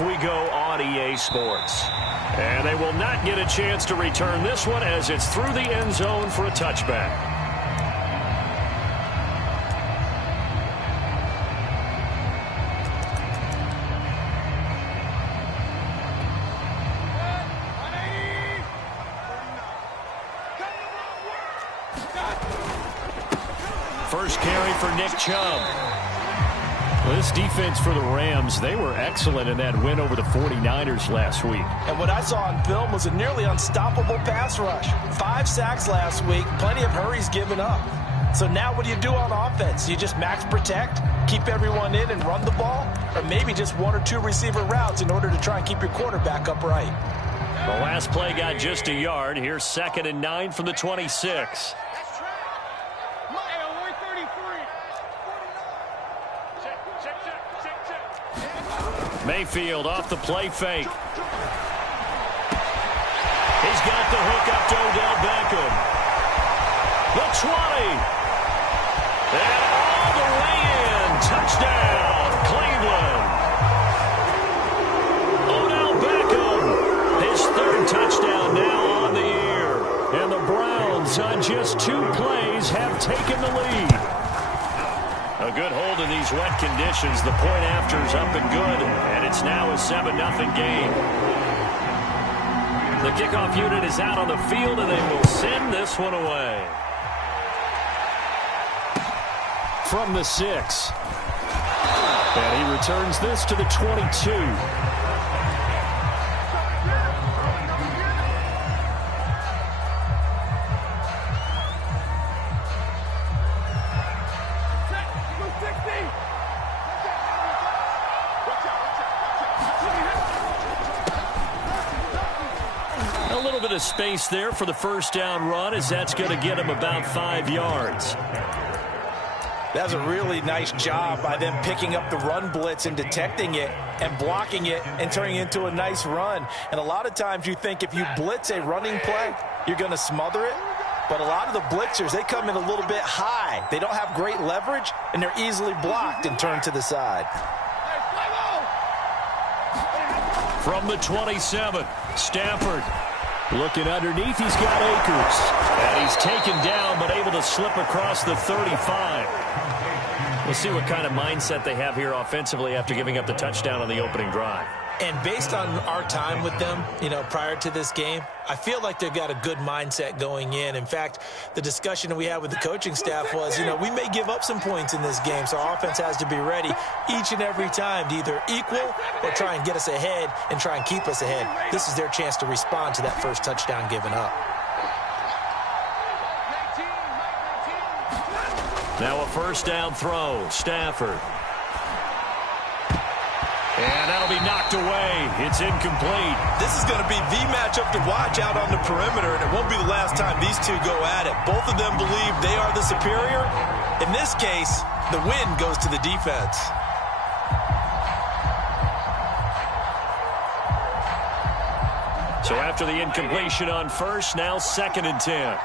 kickoff we go on EA Sports. And they will not get a chance to return this one as it's through the end zone for a touchback. First carry for Nick Chubb. Well, this defense for the Rams, they were excellent in that win over the 49ers last week. And what I saw on film was a nearly unstoppable pass rush. 5 sacks last week, plenty of hurries given up. So now what do you do on offense? You just max protect, keep everyone in and run the ball? Or maybe just 1 or 2 receiver routes in order to try and keep your quarterback upright? The last play got just a yard. Here's 2nd and 9 from the 26. Mayfield off the play fake. He's got the hook up to Odell Beckham. The 20. And all the way in. Touchdown, Cleveland. Odell Beckham, his 3rd touchdown now on the year. And the Browns, on just 2 plays, have taken the lead. A good hold in these wet conditions. The point after's up and good, and it's now a 7-0 game. The kickoff unit is out on the field, and they will send this one away. From the 6. And he returns this to the 22. Space there for the first down run, as that's going to get him about 5 yards. That's a really nice job by them picking up the run blitz and detecting it and blocking it and turning it into a nice run. And a lot of times you think if you blitz a running play, you're going to smother it. But a lot of the blitzers, they come in a little bit high. They don't have great leverage, and they're easily blocked and turned to the side. From the 27, Stafford. Looking underneath, he's got Akers. And he's taken down, but able to slip across the 35. We'll see what kind of mindset they have here offensively after giving up the touchdown on the opening drive. And based on our time with them, prior to this game, I feel like they've got a good mindset going in. In fact, the discussion that we had with the coaching staff was, we may give up some points in this game, so our offense has to be ready each and every time to either equal or try and get us ahead and try and keep us ahead. This is their chance to respond to that first touchdown given up. Now a first down throw, Stafford. And that'll be knocked away. It's incomplete. This is going to be the matchup to watch out on the perimeter, and it won't be the last time these two go at it. Both of them believe they are the superior. In this case, the win goes to the defense. So after the incompletion on first, now 2nd and 10.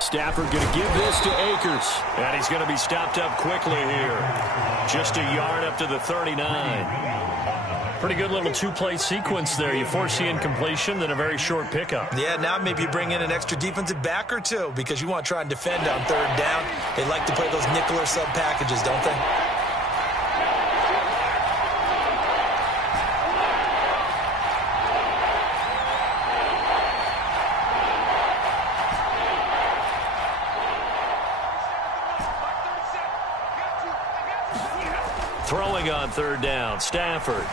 Stafford going to give this to Akers. And he's going to be stopped up quickly here. Just a yard up to the 39. Pretty good little 2-play sequence there. You force the incompletion, then a very short pickup. Yeah, now maybe you bring in an extra defensive back or two because you want to try and defend on 3rd down. They like to play those nickel or sub packages, don't they? Throwing on 3rd down, Stafford.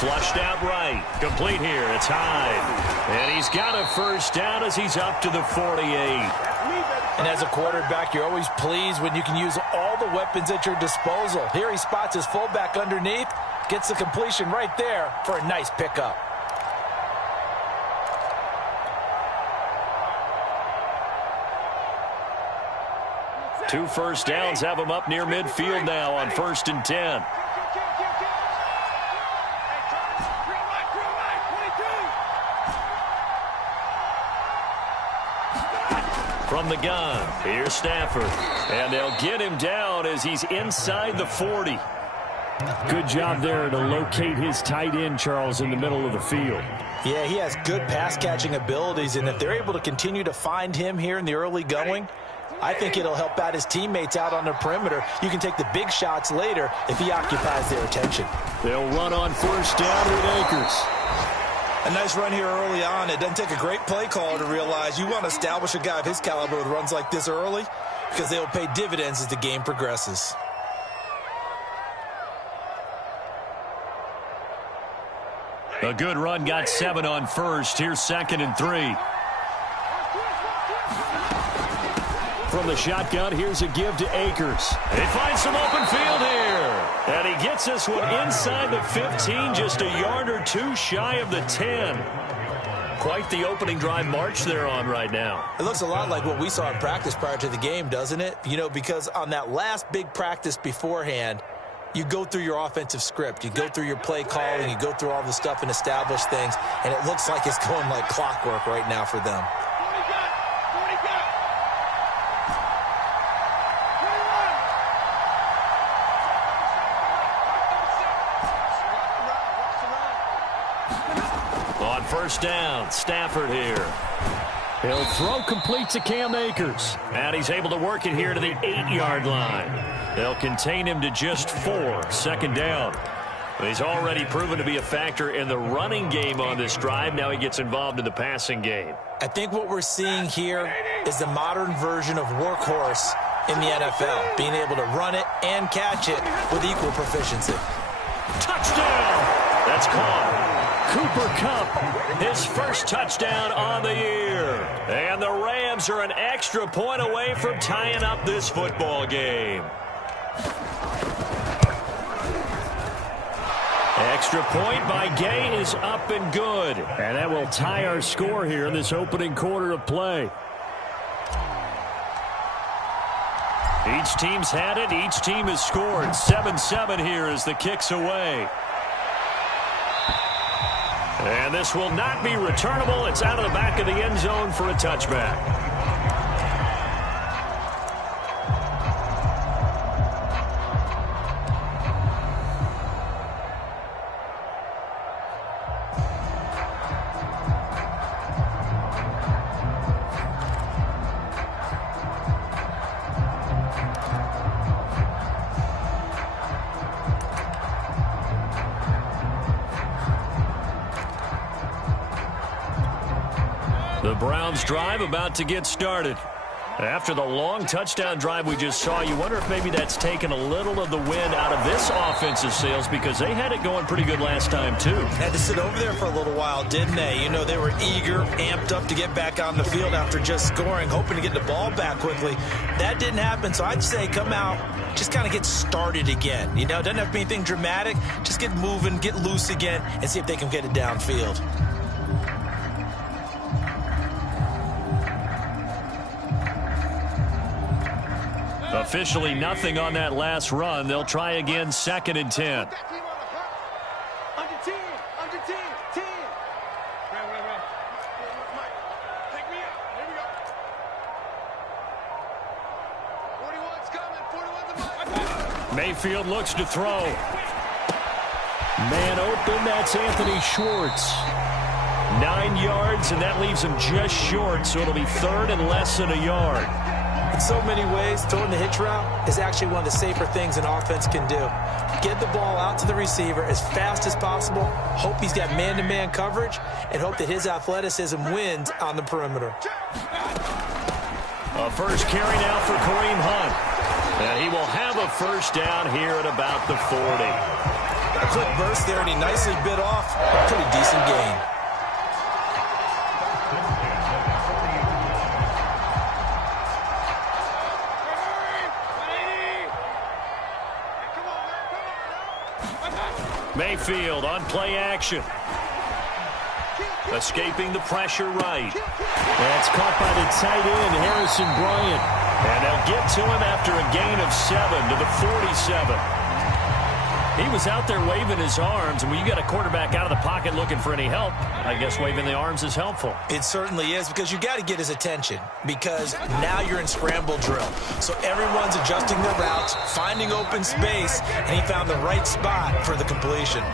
Flushed out right. Complete here. It's Hyde. And he's got a first down as he's up to the 48. And as a quarterback, you're always pleased when you can use all the weapons at your disposal. Here he spots his fullback underneath, gets the completion right there for a nice pickup. Two first downs have him up near midfield now on 1st and 10. From the gun, here's Stafford. And they'll get him down as he's inside the 40. Good job there to locate his tight end, Charles, in the middle of the field. Yeah, he has good pass-catching abilities, and if they're able to continue to find him here in the early going, I think it'll help out his teammates out on the perimeter. You can take the big shots later if he occupies their attention. They'll run on first down with Akers. A nice run here early on. It doesn't take a great play caller to realize you want to establish a guy of his caliber with runs like this early because they'll pay dividends as the game progresses. A good run, got 7 on first. Here's 2nd and 3. From the shotgun, here's a give to Akers. They find some open field here. And he gets this one inside the 15, just a yard or two shy of the 10. Quite the opening drive march they're on right now. It looks a lot like what we saw in practice prior to the game, doesn't it? You know, because on that last big practice beforehand, you go through your offensive script. You go through your play calling. You go through all the stuff and establish things. And it looks like it's going like clockwork right now for them. On first down, Stafford here. He'll throw complete to Cam Akers. And he's able to work it here to the 8-yard line. They'll contain him to just 4. 2nd down. He's already proven to be a factor in the running game on this drive. Now he gets involved in the passing game. I think what we're seeing here is the modern version of workhorse in the NFL, being able to run it and catch it with equal proficiency. Touchdown! That's caught. Cooper Kupp, his first touchdown on the year. And the Rams are an extra point away from tying up this football game. Extra point by Gay is up and good. And that will tie our score here in this opening quarter of play. Each team's had it. Each team has scored. 7-7 here as the kick's away. And this will not be returnable. It's out of the back of the end zone for a touchback. The Browns drive about to get started. After the long touchdown drive we just saw, you wonder if maybe that's taken a little of the wind out of this offensive sails because they had it going pretty good last time too. Had to sit over there for a little while, didn't they? You know, they were eager, amped up to get back on the field after just scoring, hoping to get the ball back quickly. That didn't happen, so I'd say come out, just kind of get started again. You know, it doesn't have to be anything dramatic. Just get moving, get loose again, and see if they can get it downfield. Officially nothing on that last run. They'll try again, 2nd and 10. Mayfield looks to throw. Man open, that's Anthony Schwartz. 9 yards, and that leaves him just short, so it'll be 3rd and less than a yard. In so many ways, throwing the hitch route is actually one of the safer things an offense can do. Get the ball out to the receiver as fast as possible, hope he's got man-to-man coverage, and hope that his athleticism wins on the perimeter. A first carry now for Kareem Hunt. And he will have a first down here at about the 40. A quick burst there, and he nicely bit off a pretty decent gain. Mayfield on play action. Escaping the pressure right. That's caught by the tight end, Harrison Bryant. And they'll get to him after a gain of 7 to the 47. He was out there waving his arms, and when you got a quarterback out of the pocket looking for any help, I guess waving the arms is helpful. It certainly is, because you got to get his attention, because now you're in scramble drill. So everyone's adjusting their routes, finding open space, and he found the right spot for the completion.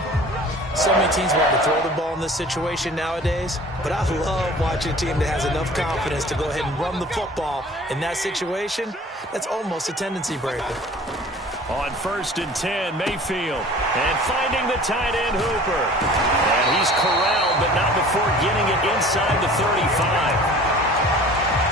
So many teams want to throw the ball in this situation nowadays, but I love watching a team that has enough confidence to go ahead and run the football. In that situation, that's almost a tendency breaker. On 1st and 10, Mayfield. And finding the tight end, Hooper. And he's corralled, but not before getting it inside the 35.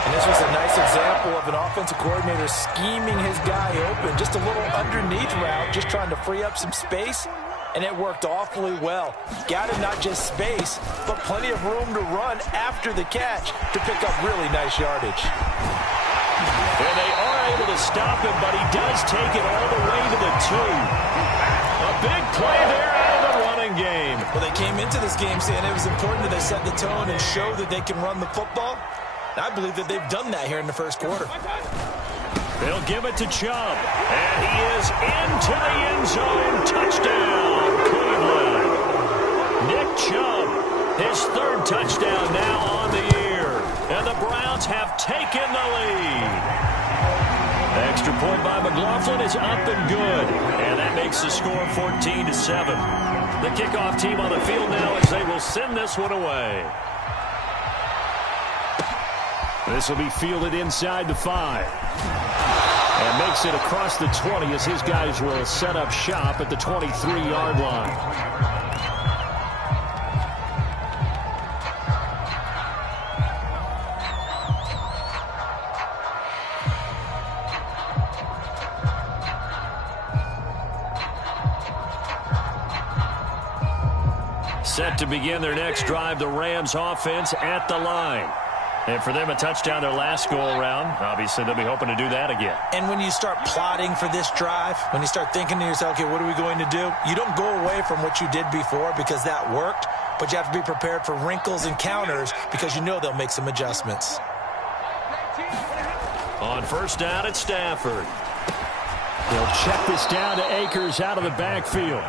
And this was a nice example of an offensive coordinator scheming his guy open. Just a little underneath route, just trying to free up some space. And it worked awfully well. Got him not just space, but plenty of room to run after the catch to pick up really nice yardage. And they are able to stop him, but he does take it all the way to the 2. A big play there out of the running game. Well, they came into this game saying it was important that they set the tone and show that they can run the football. And I believe that they've done that here in the first quarter. They'll give it to Chubb. And he is into the end zone. Touchdown, Cleveland. Nick Chubb, his 3rd touchdown now on the year. And the Browns have taken the lead. Extra point by McLaughlin is up and good. And that makes the score 14-7. The kickoff team on the field now as they will send this one away. This will be fielded inside the 5. And makes it across the 20 as his guys will set up shop at the 23-yard line. Set to begin their next drive, the Rams offense at the line. And for them, a touchdown their last go-around. Obviously, they'll be hoping to do that again. And when you start plotting for this drive, when you start thinking to yourself, okay, what are we going to do? You don't go away from what you did before because that worked, but you have to be prepared for wrinkles and counters because you know they'll make some adjustments. On 1st down at Stafford. They'll check this down to Akers out of the backfield.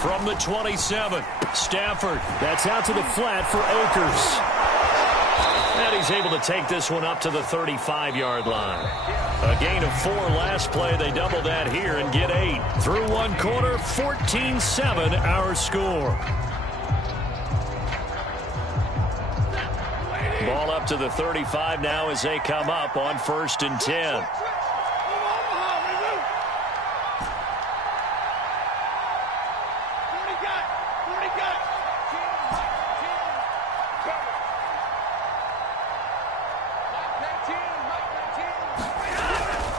From the 27, Stafford. That's out to the flat for Akers. And he's able to take this one up to the 35-yard line. A gain of 4 last play. They double that here and get 8. Through one quarter, 14-7 our score. Ball up to the 35 now as they come up on 1st and 10.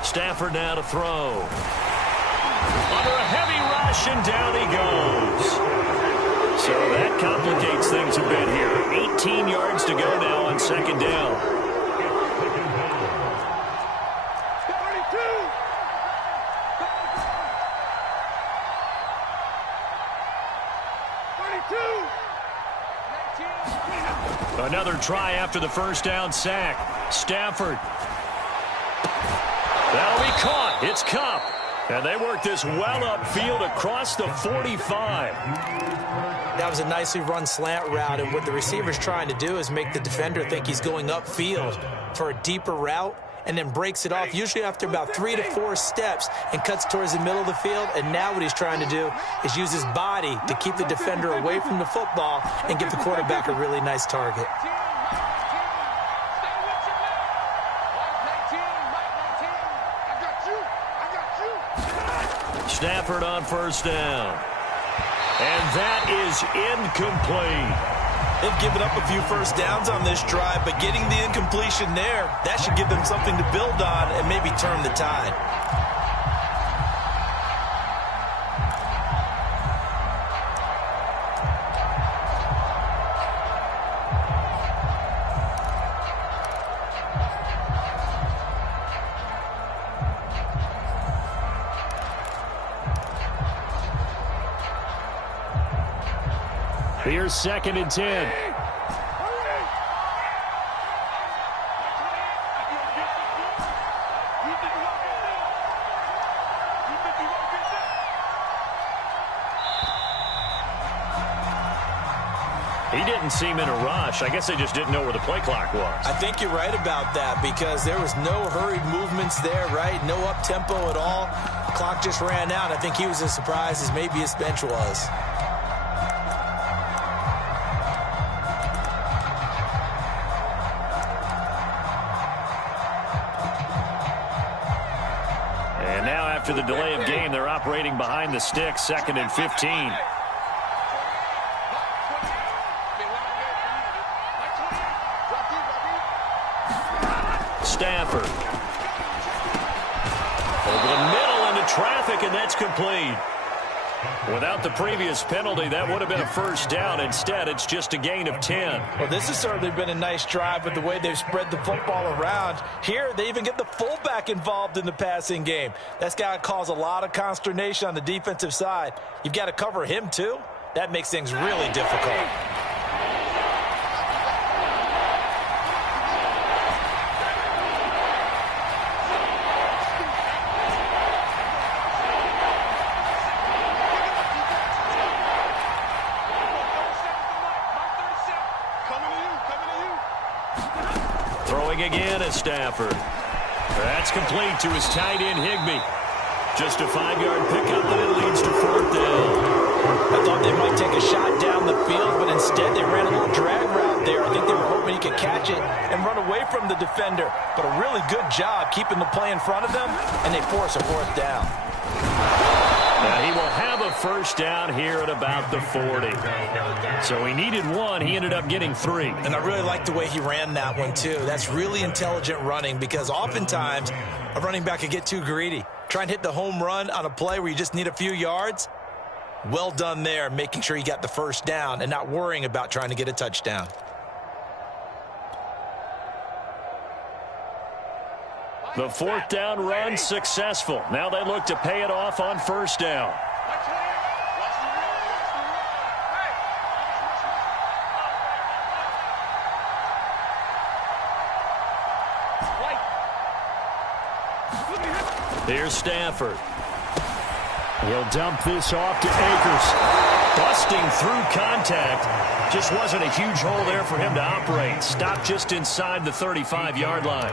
Stafford now to throw. Under a heavy rush, and down he goes. So that complicates things a bit here. 18 yards to go now on 2nd down. Another try after the 1st down sack. Stafford. That'll be caught. It's Kupp. And they work this well upfield across the 45. That was a nicely run slant route, and what the receiver's trying to do is make the defender think he's going upfield for a deeper route, and then breaks it off, usually after about 3 to 4 steps, and cuts towards the middle of the field. And now what he's trying to do is use his body to keep the defender away from the football and give the quarterback a really nice target. Stafford on 1st down. And that is incomplete. They've given up a few 1st downs on this drive, but getting the incompletion there, that should give them something to build on and maybe turn the tide. Here's 2nd and 10. He didn't seem in a rush. I guess they just didn't know where the play clock was. I think you're right about that because there was no hurried movements there, right? No up-tempo at all. The clock just ran out. I think he was as surprised as maybe his bench was. And now after the delay of game, they're operating behind the sticks, 2nd and 15. Stafford. Over the middle into traffic, and that's complete. Without the previous penalty, that would have been a first down. Instead, it's just a gain of 10. Well, this has certainly been a nice drive with the way they've spread the football around. Here, they even get the fullback involved in the passing game. That's got to cause a lot of consternation on the defensive side. You've got to cover him, too. That makes things really difficult. Again is Stafford. That's complete to his tight end, Higbee. Just a 5-yard pickup, and it leads to 4th down. I thought they might take a shot down the field, but instead they ran a little drag route there. I think they were hoping he could catch it and run away from the defender. But a really good job keeping the play in front of them, and they force a 4th down. Now he will have a first down here at about the 40. So he needed 1. He ended up getting 3. And I really like the way he ran that one, too. That's really intelligent running because oftentimes a running back can get too greedy. Try and hit the home run on a play where you just need a few yards. Well done there, making sure you got the first down and not worrying about trying to get a touchdown. The 4th down run successful. Now they look to pay it off on first down. Here's Stafford. He'll dump this off to Akers. Busting through contact. Just wasn't a huge hole there for him to operate. Stopped just inside the 35-yard line.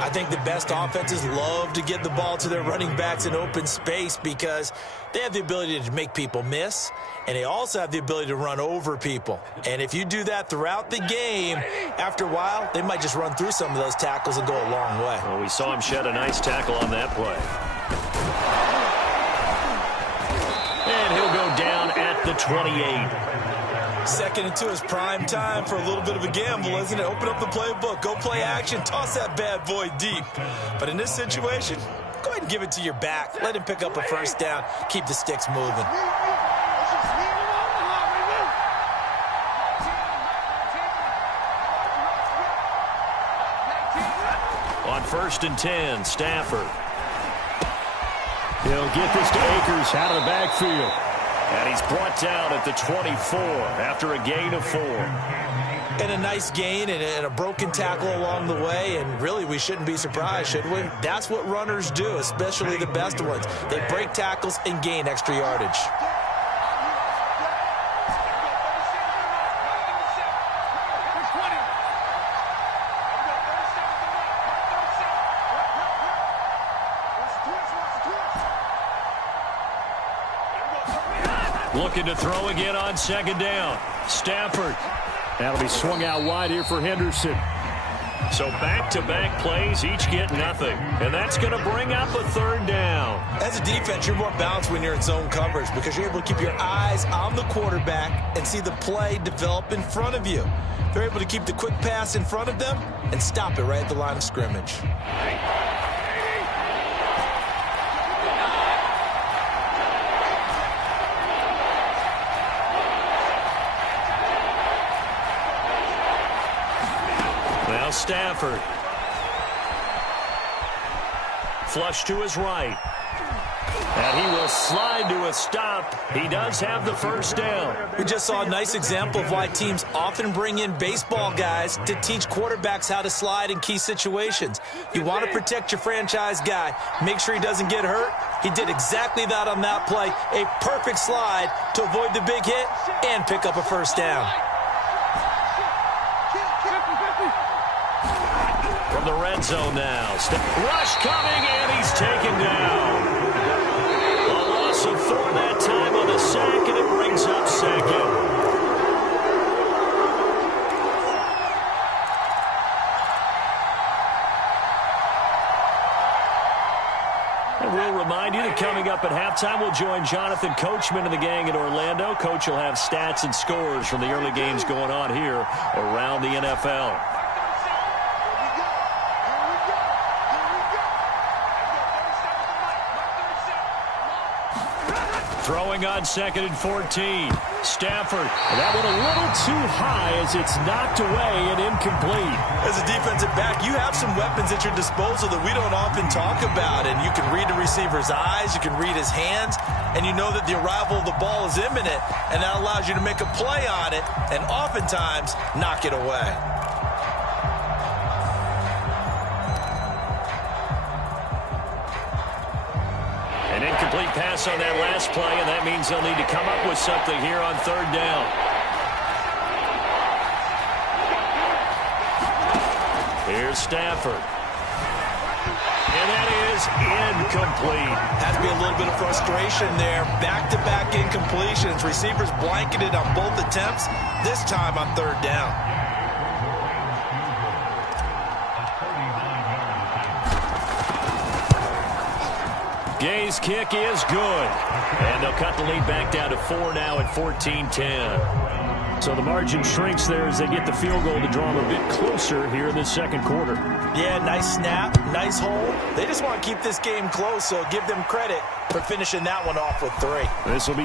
I think the best offenses love to get the ball to their running backs in open space because they have the ability to make people miss, and they also have the ability to run over people. And if you do that throughout the game, after a while, they might just run through some of those tackles and go a long way. Well, we saw him shed a nice tackle on that play. And he'll go down at the 28. 2nd and 2 is prime time for a little bit of a gamble, isn't it? Open up the playbook, go play action, toss that bad boy deep. But in this situation, go ahead and give it to your back. Let him pick up a first down. Keep the sticks moving. On 1st and 10, Stafford. He'll get this to Akers out of the backfield. And he's brought down at the 24 after a gain of 4. And a nice gain and a broken tackle along the way. And really, we shouldn't be surprised, should we? That's what runners do, especially the best ones. They break tackles and gain extra yardage. Looking to throw again on 2nd down. Stafford. That'll be swung out wide here for Henderson. So back-to-back plays, each get nothing. And that's going to bring up a 3rd down. As a defense, you're more balanced when you're in zone coverage because you're able to keep your eyes on the quarterback and see the play develop in front of you. They're able to keep the quick pass in front of them and stop it right at the line of scrimmage. Stafford. Flush to his right. But he will slide to a stop. He does have the first down. We just saw a nice example of why teams often bring in baseball guys to teach quarterbacks how to slide in key situations. You want to protect your franchise guy. Make sure he doesn't get hurt. He did exactly that on that play. A perfect slide to avoid the big hit and pick up a first down. From the red zone now. Rush coming, and he's taken down. A loss of 4 that time on the sack, and it brings up second. And we'll remind you that coming up at halftime, we'll join Jonathan Coachman and the gang in Orlando. Coach will have stats and scores from the early games going on here around the NFL. Throwing on 2nd and 14. Stafford. That one a little too high as it's knocked away and incomplete. As a defensive back, you have some weapons at your disposal that we don't often talk about. And you can read the receiver's eyes, you can read his hands, and you know that the arrival of the ball is imminent, and that allows you to make a play on it and oftentimes knock it away. An incomplete pass on that last play, and that means they'll need to come up with something here on 3rd down. Here's Stafford. And that is incomplete. Has to be a little bit of frustration there. Back-to-back incompletions. Receivers blanketed on both attempts, this time on 3rd down. Gay's kick is good. And they'll cut the lead back down to 4 now at 14-10. So the margin shrinks there as they get the field goal to draw them a bit closer here in this second quarter. Yeah, nice snap, nice hold. They just want to keep this game close, so give them credit for finishing that one off with 3. This will be